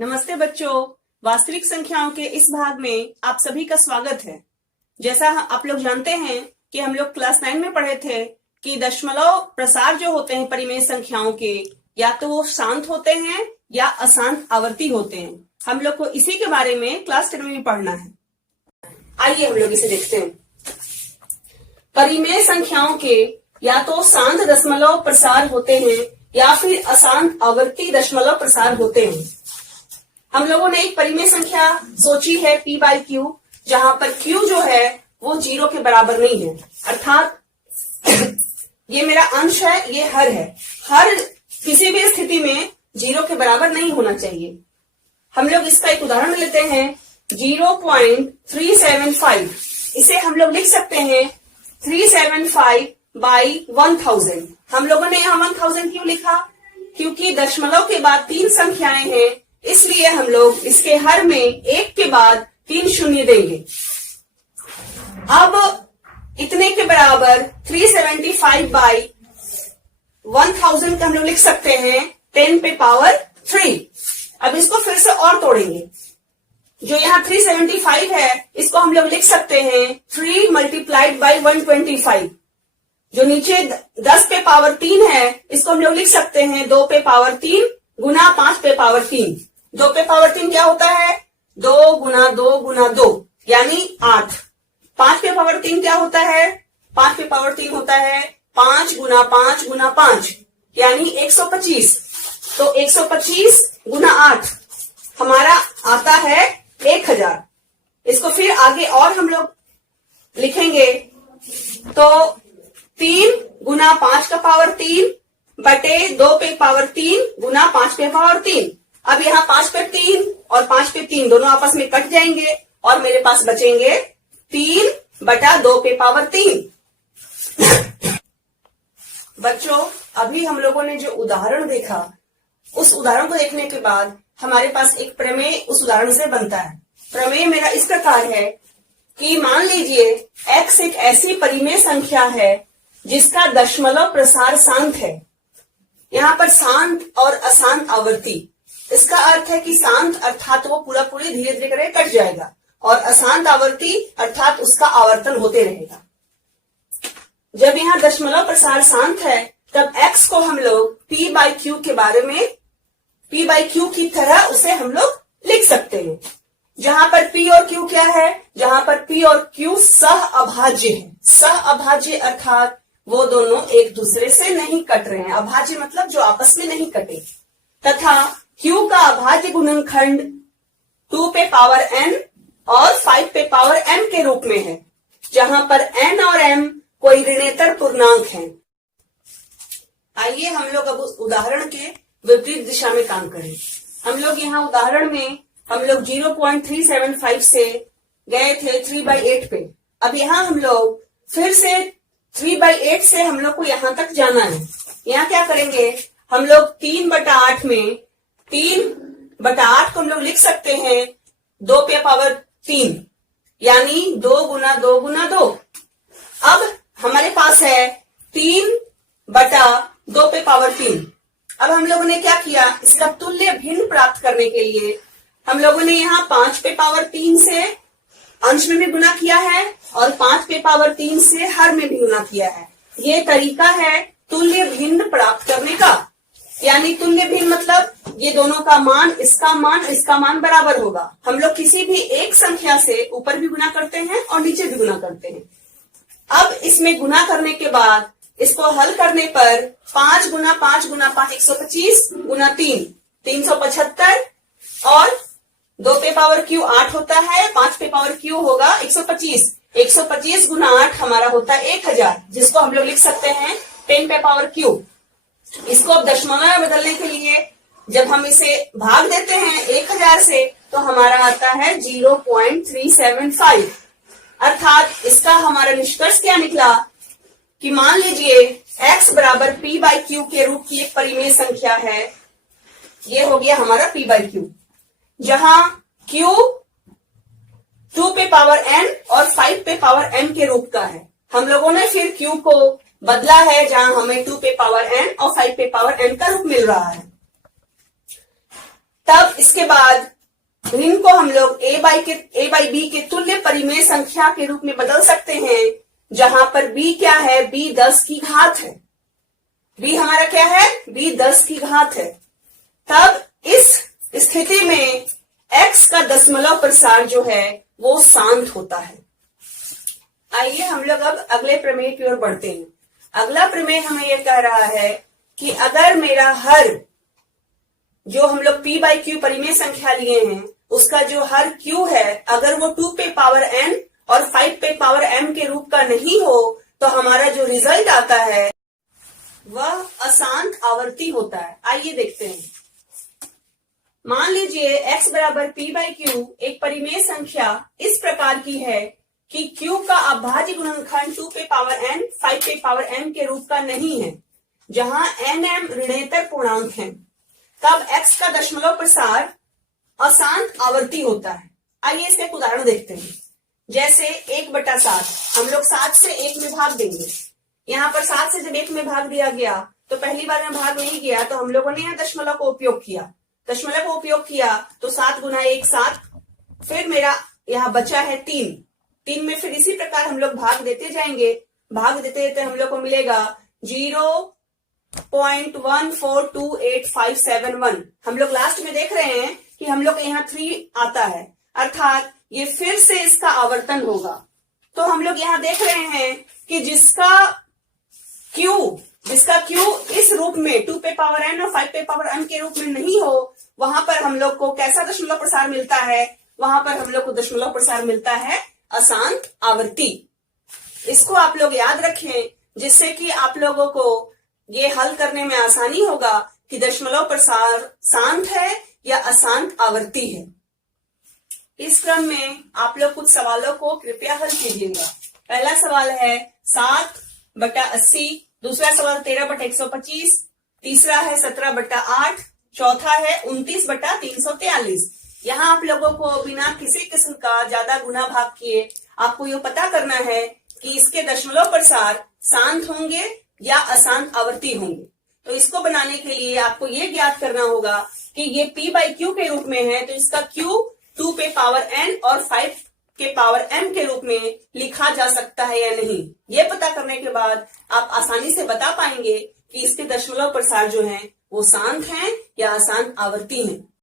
नमस्ते बच्चों, वास्तविक संख्याओं के इस भाग में आप सभी का स्वागत है। जैसा आप लोग जानते हैं कि हम लोग क्लास 9 में पढ़े थे कि दशमलव प्रसार जो होते हैं परिमेय संख्याओं के, या तो वो शांत होते हैं या अशांत आवर्ती होते हैं। हम लोग को इसी के बारे में क्लास 10 में भी पढ़ना है। आइए हम लोग इसे देखते हैं। परिमेय संख्याओं के या तो शांत दशमलव प्रसार होते हैं या फिर अशांत आवर्ती दशमलव प्रसार होते हैं। हम लोगों ने एक परिमेय संख्या सोची है p/q, जहां पर q जो है वो 0 के बराबर नहीं है, अर्थात ये मेरा अंश है, ये हर है। हर किसी भी स्थिति में 0 के बराबर नहीं होना चाहिए। हम लोग इसका एक उदाहरण लेते हैं, 0.375। इसे हम लोग लिख सकते हैं 375/1000। हम लोगों ने यहाँ 1000 क्यों लिखा? क्योंकि दशमलव के बाद 3 संख्याएं हैं, इसलिए हम लोग इसके हर में 1 के बाद 3 शून्य देंगे। अब इतने के बराबर 375/1000 का हम लोग लिख सकते हैं 10⁻3। अब इसको फिर से और तोड़ेंगे। जो यहाँ 375 है, इसको हम लोग लिख सकते हैं 3 × 125। जो नीचे 10⁻3 है, इसको हम लोग लिख सकते हैं 2⁻3 गुना 5⁻3। 2⁻3 क्या होता है? 2 × 2 × 2 यानी 8। 5⁻3 क्या होता है? 5⁻3 होता है 5 × 5 × 5 यानी 125। तो 125 × 8 हमारा आता है 1000। इसको फिर आगे और हम लोग लिखेंगे तो 3 × 5⁻3 बटे 2⁻3 गुना 5⁻3। अब यहाँ 5/3 और 5/3 दोनों आपस में कट जाएंगे और मेरे पास बचेंगे 3/2⁻3। बच्चों, अभी हम लोगों ने जो उदाहरण देखा, उस उदाहरण को देखने के बाद हमारे पास एक प्रमेय उस उदाहरण से बनता है। प्रमेय मेरा इस प्रकार है कि मान लीजिए x एक ऐसी परिमेय संख्या है जिसका दशमलव प्रसार शांत है। यहाँ पर शांत और अशांत आवर्ती, इसका अर्थ है कि शांत अर्थात वो पूरा पूरी धीरे धीरे करके कट जाएगा, और अशांत आवर्ती अर्थात उसका आवर्तन होते रहेगा। जब यहाँ दशमलव प्रसार शांत है, तब x को हम लोग p/q के बारे में p/q की तरह उसे हम लोग लिख सकते हैं। जहां पर p और q क्या है? जहां पर p और q सह अभाज्य है। सह अभाज्य अर्थात वो दोनों एक दूसरे से नहीं कट रहे हैं। अभाज्य मतलब जो आपस में नहीं कटे। तथा q का अभाज्य गुणनखंड 2⁻n और 5⁻m के रूप में है, जहां पर n और m कोई ऋणेतर पूर्णांक हैं। आइए हम लोग अब उस उदाहरण के विपरीत दिशा में काम करें। हम लोग यहाँ उदाहरण में हम लोग 0.375 से गए थे 3/8 पे। अब यहाँ हम लोग फिर से 3/8 से हम लोग को यहां तक जाना है। यहाँ क्या करेंगे? हम लोग 3/8 में 3/8 को हम लोग लिख सकते हैं 2⁻3 यानी 2 × 2 × 2। अब हमारे पास है 3/2⁻3। अब हम लोगों ने क्या किया? इसका तुल्य भिन्न प्राप्त करने के लिए हम लोगों ने यहाँ 5⁻3 से अंश में भी गुना किया है और 5⁻3 से हर में भी गुना किया है। ये तरीका है तुल्य भिन्न प्राप्त करने का। यानी तुल्य भिन्न मतलब ये दोनों का मान, इसका मान बराबर होगा। हम लोग किसी भी एक संख्या से ऊपर भी गुना करते हैं और नीचे भी गुना करते हैं। अब इसमें गुना करने के बाद इसको हल करने पर 5 × 5 × 5 125 × 3 375 और 2⁻q 8 होता है, 5⁻q होगा 125। 125 × 8 हमारा होता है 1000, जिसको हम लोग लिख सकते हैं 10⁻q। इसको अब दशमलव में बदलने के लिए जब हम इसे भाग देते हैं 1000 से, तो हमारा आता है 0.375। अर्थात इसका हमारा निष्कर्ष क्या निकला कि मान लीजिए x बराबर p/q के रूप की एक परिमेय संख्या है। ये हो गया हमारा p/q, जहां q 2⁻n और 5⁻m के रूप का है। हम लोगों ने फिर q को बदला है, जहां हमें 2⁻n और 5⁻m का रूप मिल रहा है। तब इसके बाद ऋण को हम लोग a बाई बी के तुल्य परिमेय संख्या के रूप में बदल सकते हैं, जहां पर b क्या है, b 10 की घात है। b हमारा क्या है, b 10 की घात है। तब इस स्थिति में x का दशमलव प्रसार जो है वो शांत होता है। आइए हम लोग अब अगले प्रमेय की ओर बढ़ते हैं। अगला प्रमेय हमें यह कह रहा है कि अगर मेरा हर, जो हम लोग p बाई क्यू परिमेय संख्या लिए हैं, उसका जो हर q है, अगर वो 2 पे पावर n और 5 पे पावर m के रूप का नहीं हो, तो हमारा जो रिजल्ट आता है वह अशांत आवर्ती होता है। आइए देखते हैं। मान लीजिए x बराबर p बाई क्यू एक परिमेय संख्या इस प्रकार की है कि q का अभाज्य गुणनखंड 2 पे पावर n 5 पे पावर m के रूप का नहीं है, जहां nm ऋणेतर पूर्णांक है। तब x का दशमलव प्रसार अशांत आवर्ती होता है। आइए इसका एक उदाहरण देखते हैं। जैसे 1/7 हम लोग 7 से 1 में भाग देंगे। यहाँ पर 7 से जब 1 में भाग दिया गया तो पहली बार में भाग नहीं गया, तो हम लोगों ने यहाँ दशमलव को उपयोग किया। दशमलव को उपयोग किया तो 7 गुना 1 7, फिर मेरा यहाँ बचा है 3 में फिर इसी प्रकार हम लोग भाग देते जाएंगे। भाग देते देते हम लोग को मिलेगा 0.1428571। हम लोग लास्ट में देख रहे हैं कि हम लोग यहाँ 3 आता है, अर्थात ये फिर से इसका आवर्तन होगा। तो हम लोग यहाँ देख रहे हैं कि जिसका Q इस रूप में 2 पे पावर n और 5 पे पावर m के रूप में नहीं हो, वहां पर हम लोग को कैसा दशमलव प्रसार मिलता है, वहां पर हम लोग को दशमलव प्रसार मिलता है अशांत आवर्ती। इसको आप लोग याद रखें, जिससे कि आप लोगों को ये हल करने में आसानी होगा कि दशमलव प्रसार शांत है या अशांत आवर्ती है। इस क्रम में आप लोग कुछ सवालों को कृपया हल कीजिएगा। पहला सवाल है 7/80, दूसरा सवाल 13/125, तीसरा है 17/8, चौथा है 29/343। यहाँ आप लोगों को बिना किसी किस्म का ज्यादा गुना भाग किए आपको ये पता करना है कि इसके दशमलव प्रसार शांत होंगे या अशांत आवर्ती होंगे। तो इसको बनाने के लिए आपको ये ज्ञात करना होगा कि ये p बाई क्यू के रूप में है, तो इसका q 2 पे पावर n और 5 के पावर m के रूप में लिखा जा सकता है या नहीं। ये पता करने के बाद आप आसानी से बता पाएंगे कि इसके दशमलव प्रसार जो हैं वो शांत हैं या अशांत आवर्ती हैं।